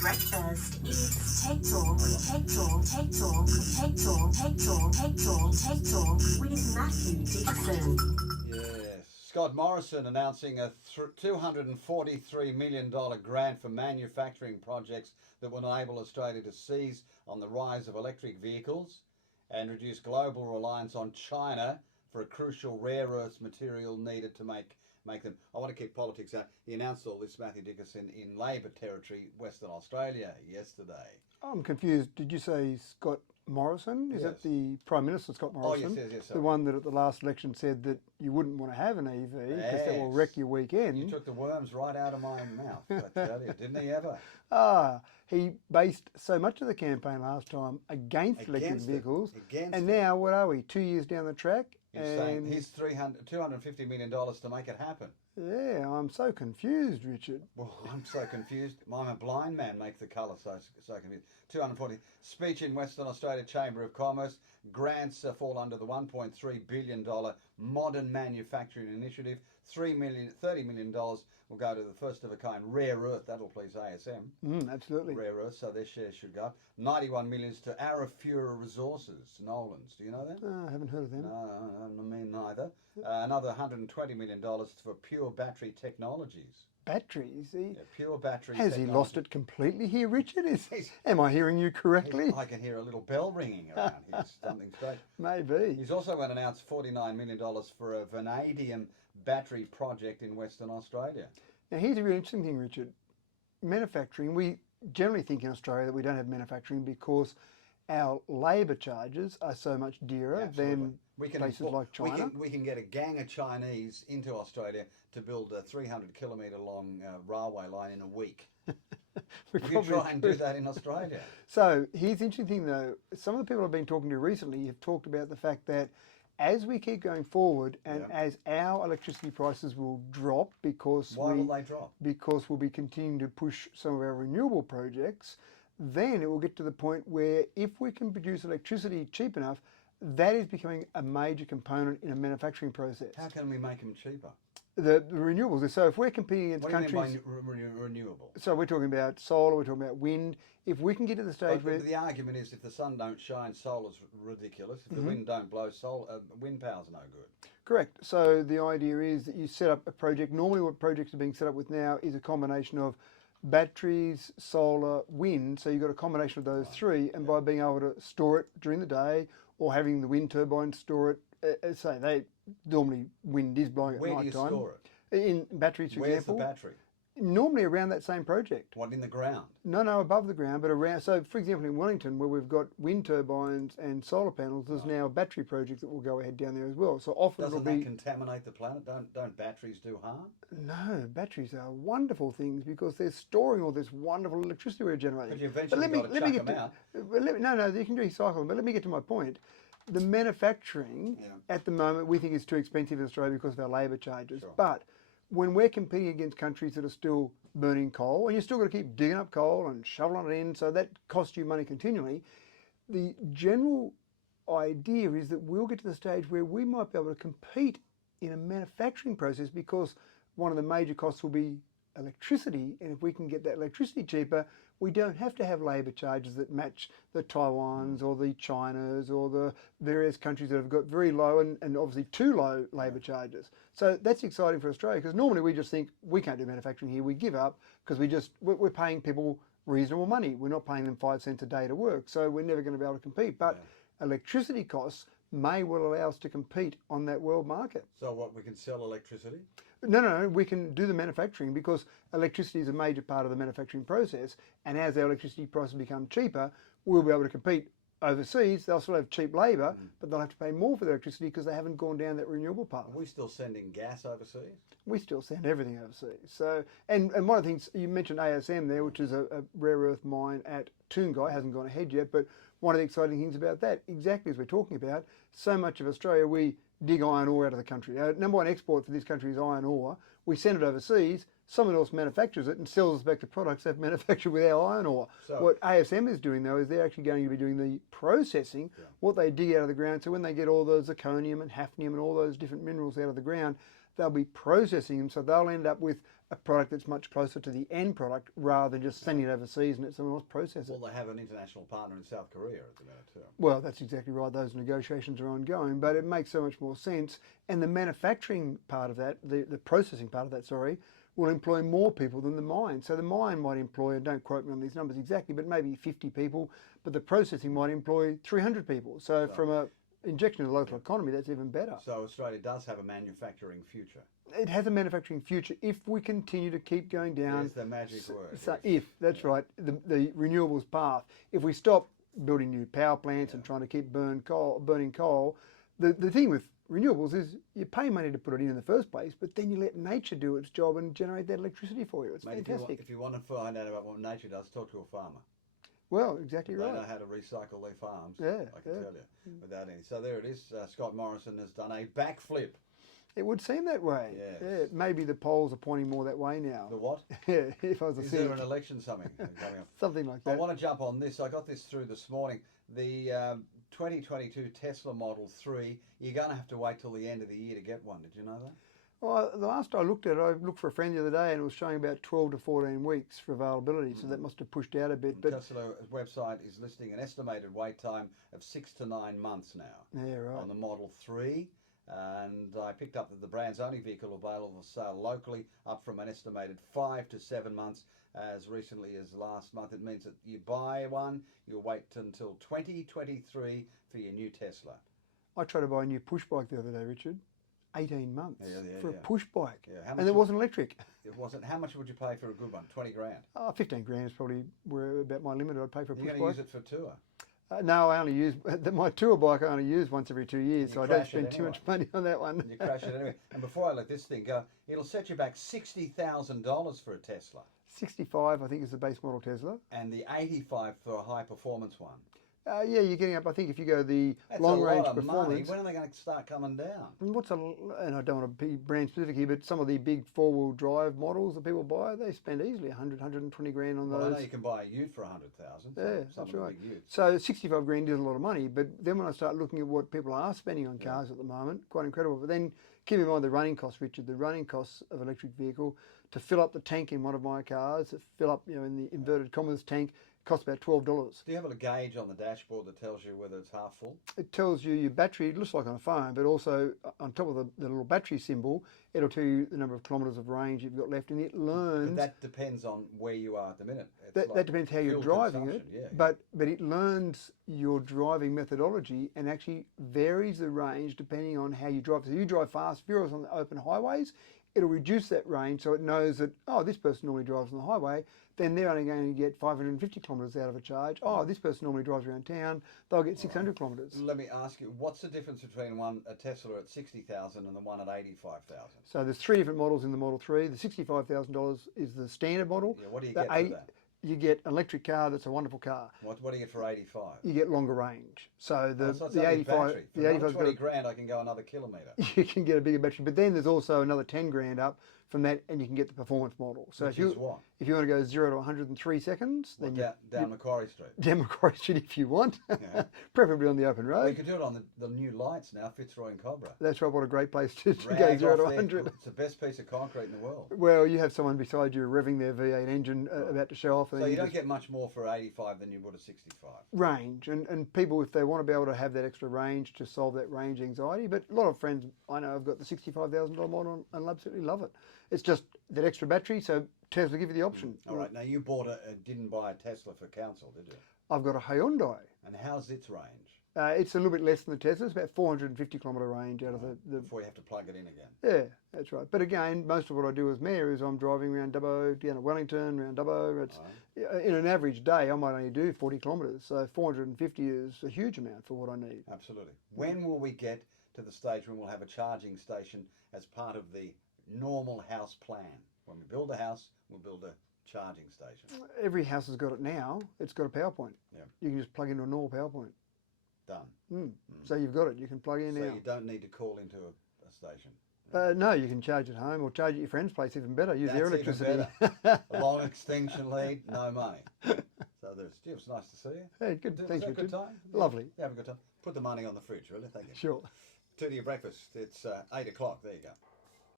Breakfast is Tech Talk, Tech Talk, Tech Talk, Tech Talk, Tech Talk, Tech Talk, Tech Talk with Mathew Dickerson. Yes. Scott Morrison announcing a $243 million grant for manufacturing projects that will enable Australia to seize on the rise of electric vehicles and reduce global reliance on China for a crucial rare earths material needed to make them. I want to keep politics out. He announced all this, Mathew Dickerson, in Labor territory, Western Australia, yesterday. I'm confused. Did you say Scott Morrison? Is that the Prime Minister, Scott Morrison? Oh, yes. The one that at the last election said that you wouldn't want to have an EV because that will wreck your weekend. You took the worms right out of my mouth, I tell you. Didn't he ever? He based so much of the campaign last time against electric vehicles. And now, what are we, 2 years down the track? He's saying he's $250 million to make it happen. Yeah, I'm so confused, Richard. Well, I'm so confused. I'm a blind man, make the colour so confused. 240. Speech in Western Australia Chamber of Commerce. Grants fall under the $1.3 billion Modern Manufacturing Initiative. $30 million will go to the first of a kind rare earth. That'll please ASM. Absolutely. Rare earth, so their shares should go up. 91 million to Arafura Resources, Nolans. Do you know that? I haven't heard of them. No, me neither. Another $120 million for Pure Battery Technologies. Batteries? Yeah, Pure Battery Has Technologies. he lost it completely here, Richard? Am I hearing you correctly? I can hear a little bell ringing around here. Something strange. Maybe. He's also going to announce $49 million for a vanadium battery project in Western Australia. Now, here's a really interesting thing, Richard. Manufacturing, we generally think in Australia that we don't have manufacturing because our labour charges are so much dearer than places like China. We can get a gang of Chinese into Australia to build a 300-kilometre long railway line in a week. We could try and do that in Australia. So here's the interesting thing, though. Some of the people I've been talking to recently have talked about the fact that as we keep going forward and as our electricity prices will drop because Why will they drop? Because we'll be continuing to push some of our renewable projects, then it will get to the point where if we can produce electricity cheap enough, that is becoming a major component in a manufacturing process. How can we make them cheaper? The renewables. So if we're competing against countries... What do you mean by renewable? So we're talking about solar, we're talking about wind. If we can get to the stage where... The argument is if the sun don't shine, solar's ridiculous. If the wind don't blow, wind power's no good. Correct. So the idea is that you set up a project. Normally what projects are being set up with now is a combination of batteries, solar, wind. So you've got a combination of those three. And by being able to store it during the day or having the wind turbine store it, say normally wind is blowing at night time. Where do you store it? In batteries, for example. Where's the battery? Normally around that same project. What, in the ground? No, above the ground, but around. So, for example, in Wellington, where we've got wind turbines and solar panels, there's now a battery project that will go ahead down there as well. So often Doesn't it'll be... that contaminate the planet? Don't batteries do harm? No, batteries are wonderful things because they're storing all this wonderful electricity we're generating. But you eventually got to chuck them out. No, you can recycle them. But let me get to my point. The manufacturing at the moment we think is too expensive in Australia because of our labour charges. Sure. But when we're competing against countries that are still burning coal, and you're still got to keep digging up coal and shoveling it in, so that costs you money continually, the general idea is that we'll get to the stage where we might be able to compete in a manufacturing process because one of the major costs will be electricity, and if we can get that electricity cheaper, we don't have to have labour charges that match the Taiwans or the Chinas or the various countries that have got very low and obviously too low labour charges. So that's exciting for Australia because normally we just think we can't do manufacturing here, we give up because we're paying people reasonable money. We're not paying them 5 cents a day to work, so we're never going to be able to compete. But electricity costs may well allow us to compete on that world market. So what, we can sell electricity? No, we can do the manufacturing because electricity is a major part of the manufacturing process, and as our electricity prices become cheaper, we'll be able to compete overseas. They'll still have cheap labour, but they'll have to pay more for their electricity because they haven't gone down that renewable path. Are we still sending gas overseas? We still send everything overseas. So, and one of the things, you mentioned ASM there, which is a rare earth mine at Toongai, hasn't gone ahead yet, but one of the exciting things about that, exactly as we're talking about, so much of Australia, we dig iron ore out of the country. Our number one export for this country is iron ore. We send it overseas, someone else manufactures it and sells us back the products they've manufactured with our iron ore. So what ASM is doing though is they're actually going to be doing the processing, what they dig out of the ground. So when they get all the zirconium and hafnium and all those different minerals out of the ground, they'll be processing them, so they'll end up with a product that's much closer to the end product rather than just sending it overseas and let someone else process it. Well, they have an international partner in South Korea at the minute too. Well, that's exactly right. Those negotiations are ongoing, but it makes so much more sense. And the manufacturing part of that, the processing part of that, sorry, will employ more people than the mine. So the mine might employ, and don't quote me on these numbers exactly, but maybe 50 people, but the processing might employ 300 people. So from a injection of the local economy, that's even better. So Australia does have a manufacturing future. It has a manufacturing future if we continue to keep going down. There's the magic word. So if, that's right, the renewables path. If we stop building new power plants and trying to keep burning coal, the thing with renewables is you pay money to put it in the first place, but then you let nature do its job and generate that electricity for you. It's fantastic. If you want to find out about what nature does, talk to a farmer. Well, exactly They right. know how to recycle their farms. Yeah, I can tell you without any. So there it is. Scott Morrison has done a backflip. It would seem that way. Yes. Yeah, maybe the polls are pointing more that way now. The what? Yeah, if I was a Is there an election coming up? something like I that. want to jump on this. I got this through this morning. The 2022 Tesla Model 3, you're going to have to wait till the end of the year to get one. Did you know that? Well, the last I looked at it, I looked for a friend the other day and it was showing about 12 to 14 weeks for availability, so that must have pushed out a bit. But Tesla's website is listing an estimated wait time of 6 to 9 months now yeah, right. on the Model 3. And I picked up that the brand's only vehicle available for sale locally, up from an estimated 5 to 7 months as recently as last month. It means that you buy one, you'll wait until 2023 for your new Tesla. I tried to buy a new push bike the other day, Richard. 18 months for a push bike. Yeah, and it wasn't electric. It wasn't. How much would you pay for a good one? 20 grand. 15 grand is probably about my limit. I'd pay for a push You're bike. going to use it for tour. No, I only use my tour bike. I only use once every 2 years, so I don't spend too much money on that one. You crash it anyway. And before I let this thing go, it'll set you back $60,000 for a Tesla. 65, I think, is the base model Tesla. And the 85 for a high performance one. Yeah, you're getting up. I think if you go the That's long a range lot of money. performance. When are they going to start coming down? And I don't want to be brand specific here, but some of the big four-wheel drive models that people buy, they spend easily 100, 120 grand on those. Well, I know you can buy a ute for 100,000. Yeah, some that's of the right. big utes. So 65 grand is a lot of money, but then when I start looking at what people are spending on cars at the moment, quite incredible. But then keep in mind the running costs, Richard, the running costs of an electric vehicle to fill up the tank in one of my cars, to fill up, in the inverted commas tank, costs about $12. Do you have a gauge on the dashboard that tells you whether it's half full? It tells you your battery, it looks like on a phone, but also on top of the little battery symbol, it'll tell you the number of kilometres of range you've got left, and it learns... But that depends on where you are at the minute. That depends how you're driving it, but it learns your driving methodology and actually varies the range depending on how you drive. So you drive fast, if you're on the open highways, it'll reduce that range so it knows that, oh, this person normally drives on the highway, then they're only going to get 550 kilometres out of a charge. Oh, this person normally drives around town, they'll get 600 kilometres. Let me ask you, what's the difference between a Tesla at 60,000 and the one at 85,000? So there's three different models in the Model 3. The $65,000 is the standard model. Yeah, what do you get for that? You get an electric car that's a wonderful car. What do you get for 85? You get longer range. So the 85, battery. The 85 20 grand, I can go another kilometre. You can get a bigger battery, but then there's also another 10 grand up from that, and you can get the performance model. So Which is what? If you want to go 0 to 103 seconds, then down Macquarie Street. Down Macquarie Street if you want, preferably on the open road. Well, you can do it on the new lights now, Fitzroy and Cobra. That's right. What a great place to go 0 to 100. It's the best piece of concrete in the world. Well, you have someone beside you revving their V8 engine about to show off. So you don't get much more for 85 than you would at 65. Range, and people, if they want to be able to have that extra range to solve that range anxiety, but a lot of friends I know have got the $65,000 model and absolutely love it. It's just that extra battery, so Tesla give you the option. All right, now you didn't buy a Tesla for council, did you? I've got a Hyundai. And how's its range? It's a little bit less than the Tesla. It's about 450 kilometre range out of the... Before you have to plug it in again. Yeah, that's right. But again, most of what I do as mayor is I'm driving around Dubbo, down to Wellington, around Dubbo. In an average day, I might only do 40 kilometres. So 450 is a huge amount for what I need. Absolutely. When will we get to the stage when we'll have a charging station as part of the normal house plan? When we build a house, we'll build a charging station. Every house has got it now. It's got a power point. Yeah. You can just plug into a normal power point. Done. So you've got it. You can plug in now. So you don't need to call into a station. No, you can charge at home or charge at your friend's place. Even better. Use their electricity. Even better. A long extension lead, no money. So it was nice to see you. Hey, good. Thanks, Richard. Good time. Lovely. You have a good time. Put the money on the fridge, really. Thank you. Sure. To your breakfast. It's 8 o'clock. There you go.